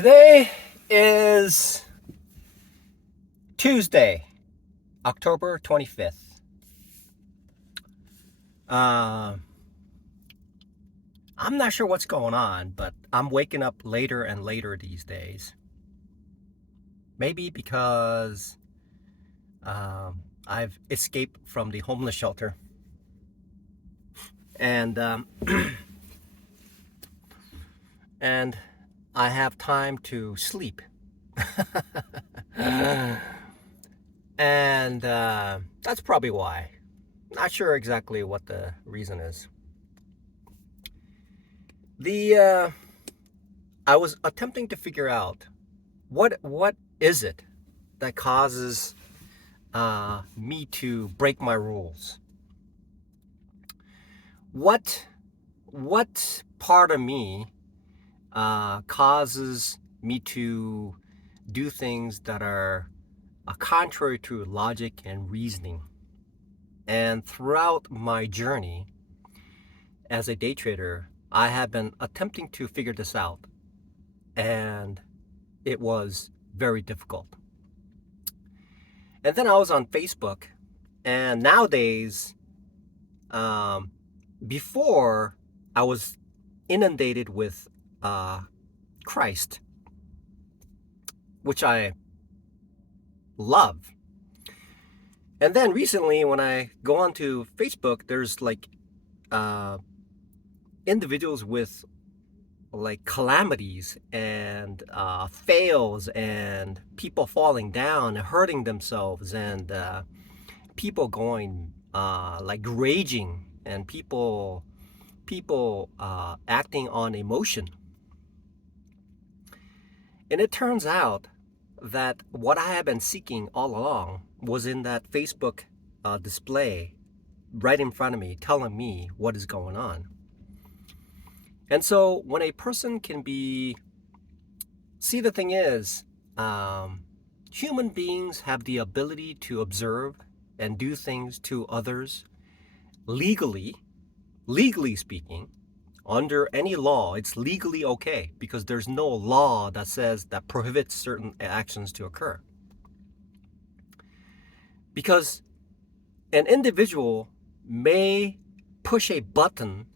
Today is Tuesday, October 25th. I'm not sure what's going on, but I'm waking up later and later these days. Maybe because I've escaped from the homeless shelter. And and I have time to sleep. And that's probably why. Not sure exactly what the reason is. I was attempting to figure out what is it that causes me to break my rules. What part of me causes me to do things that are contrary to logic and reasoning? And throughout my journey as a day trader, I have been attempting to figure this out, and it was very difficult. And then I was on Facebook, and nowadays, before I was inundated with Christ, which I love. And then recently, when I go onto Facebook, there's like individuals with like calamities and fails, and people falling down and hurting themselves, and people going like raging, and people acting on emotion. And it turns out that what I have been seeking all along was in that Facebook display right in front of me, telling me what is going on. And so when a person can be, see, the thing is, human beings have the ability to observe and do things to others legally speaking. Under any law, it's legally okay, because there's no law that says that prohibits certain actions to occur. Because an individual may push a button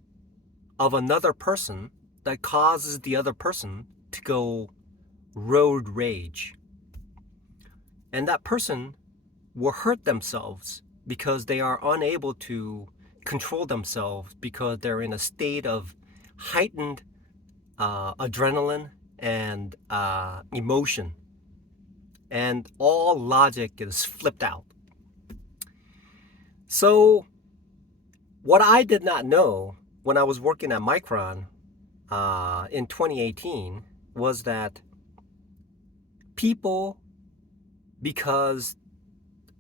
of another person that causes the other person to go road rage. And that person will hurt themselves because they are unable to control themselves, because they're in a state of heightened adrenaline and emotion. And all logic is flipped out. So what I did not know when I was working at Micron in 2018 was that people, because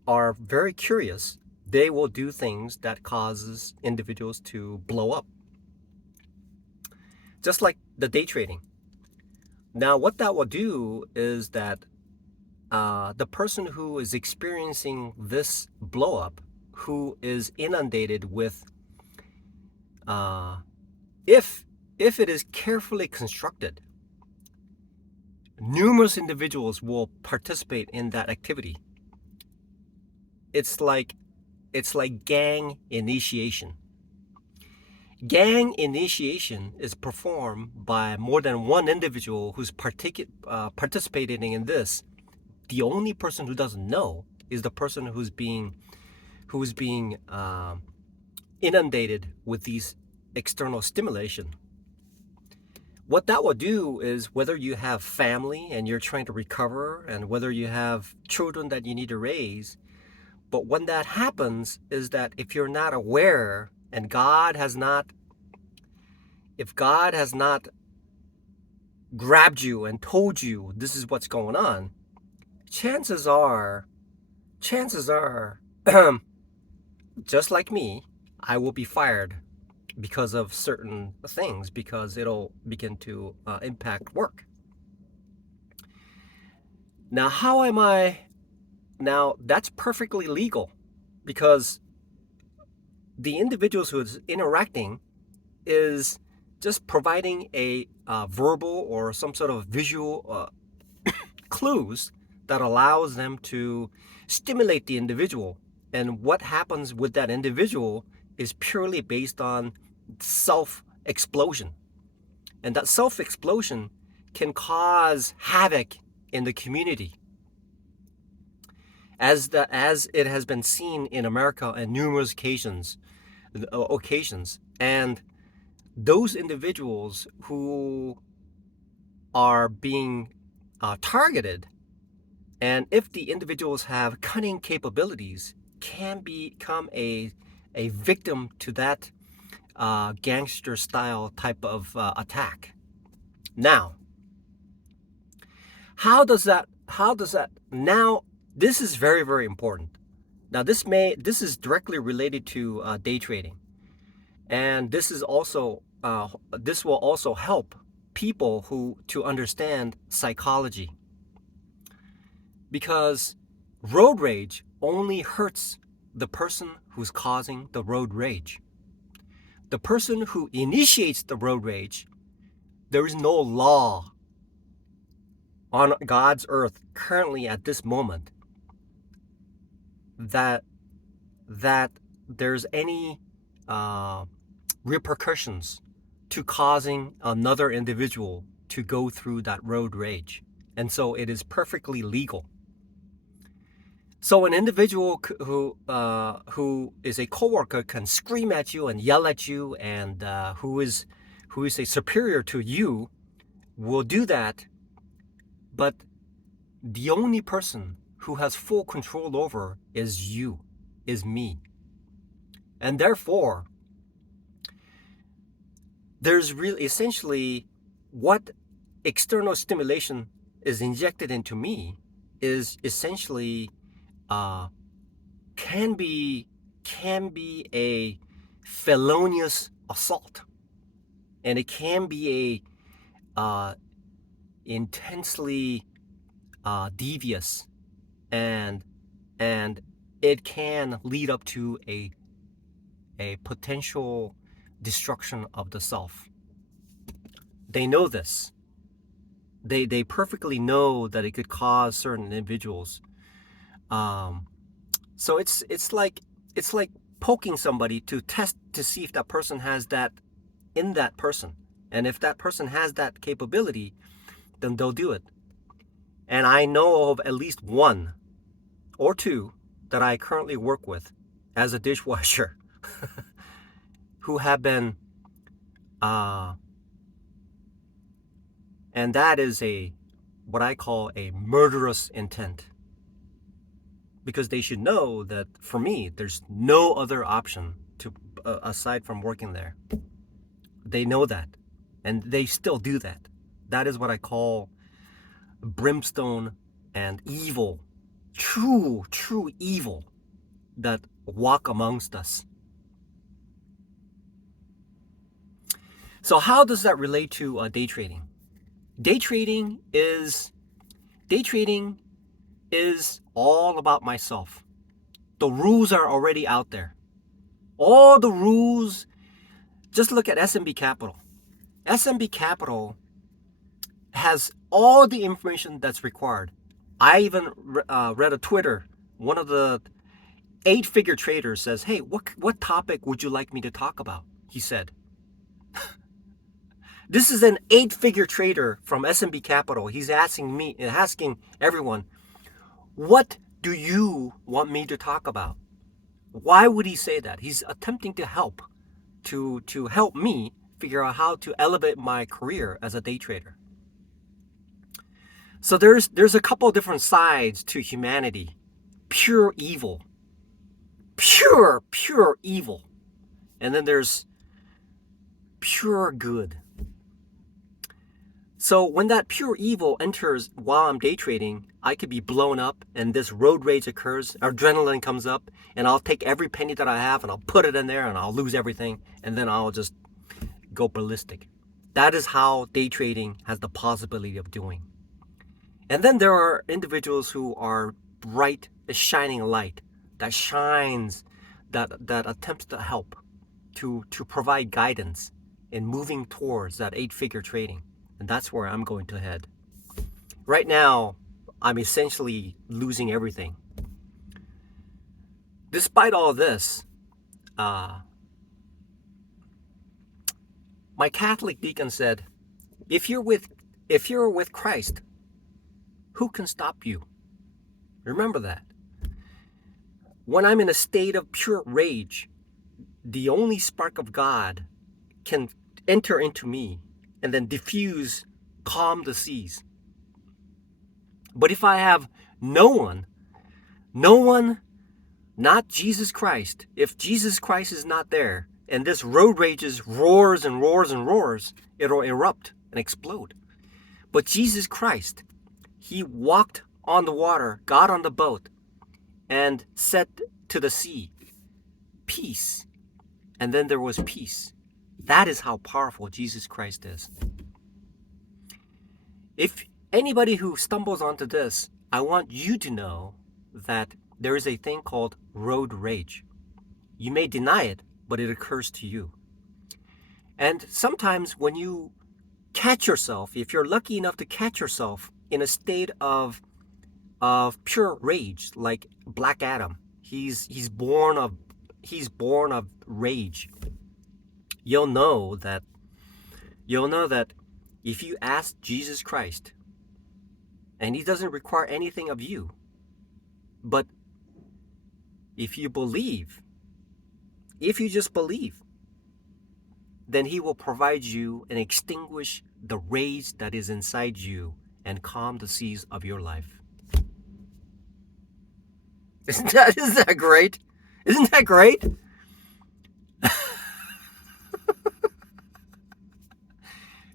are very curious, they will do things that causes individuals to blow up. Just like the day trading. Now, what that will do is that the person who is experiencing this blow up, who is inundated with, if it is carefully constructed, numerous individuals will participate in that activity. It's like gang initiation. Gang initiation is performed by more than one individual who's participating in this. The only person who doesn't know is the person who's being inundated with these external stimulation. What that will do is, whether you have family and you're trying to recover, and whether you have children that you need to raise, but when that happens, is that if you're not aware, and if God has not grabbed you and told you this is what's going on, chances are, just like me, I will be fired because of certain things, because it'll begin to impact work. Now, how am I? Now, that's perfectly legal, because the individuals who is interacting is just providing a verbal or some sort of visual clues that allows them to stimulate the individual. And what happens with that individual is purely based on self-explosion. And that self-explosion can cause havoc in the community. As it has been seen in America on numerous occasions. And those individuals who are being targeted, and if the individuals have cunning capabilities, can become a victim to that gangster style type of attack. Now, how does that now, this is very, very important. Now this is directly related to day trading, and this will also help people to understand psychology, because road rage only hurts the person who's causing the road rage. The person who initiates the road rage, there is no law on God's earth currently at this moment that there's any repercussions to causing another individual to go through that road rage. And so it is perfectly legal. So an individual who is a coworker can scream at you and yell at you, and who is a superior to you will do that. But the only person who has full control over is you, is me. And therefore, there's really essentially what external stimulation is injected into me is essentially can be a felonious assault, and it can be a intensely devious, and it can lead up to a potential destruction of the self. They know this. They perfectly know that it could cause certain individuals. So it's like poking somebody to test to see if that person has that in that person, and if that person has that capability, then they'll do it. And I know of at least one or two that I currently work with as a dishwasher who have been and that is what I call a murderous intent, because they should know that for me there's no other option to aside from working there. They know that, and they still do that. That is what I call brimstone and evil, true evil that walk amongst us. So how does that relate to day trading? Day trading is all about myself. The rules are already out there. All the rules. Just look at SMB Capital. SMB Capital has all the information that's required. I even read a Twitter. One of the 8-figure traders says, "Hey, what topic would you like me to talk about?" He said. This is an 8-figure trader from SMB Capital. He's asking everyone, what do you want me to talk about? Why would he say that? He's attempting to help me figure out how to elevate my career as a day trader. So there's a couple of different sides to humanity. Pure evil. Pure evil. And then there's pure good. So when that pure evil enters while I'm day trading, I could be blown up, and this road rage occurs, adrenaline comes up, and I'll take every penny that I have and I'll put it in there and I'll lose everything, and then I'll just go ballistic. That is how day trading has the possibility of doing. And then there are individuals who are bright, a shining light that shines, that attempts to help, to provide guidance and moving towards that 8-figure trading. And that's where I'm going to head. Right now, I'm essentially losing everything. Despite all this, my Catholic deacon said, if you're with Christ, who can stop you? Remember that. When I'm in a state of pure rage, the only spark of God can enter into me and then diffuse, calm the seas. But if I have no one, not Jesus Christ, if Jesus Christ is not there, and this road rages roars and roars and roars, it'll erupt and explode. But Jesus Christ, he walked on the water, got on the boat, and said to the sea, peace. And then there was peace. That is how powerful Jesus Christ is. If anybody who stumbles onto this, I want you to know that there is a thing called road rage. You may deny it, but it occurs to you. And sometimes when you catch yourself, if you're lucky enough to catch yourself in a state of pure rage, like Balck Adam, he's born of rage. You'll know that if you ask Jesus Christ, and he doesn't require anything of you, but if you just believe, then he will provide you and extinguish the rage that is inside you and calm the seas of your life. Isn't that great? Isn't that great?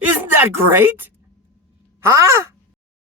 Isn't that great? Huh?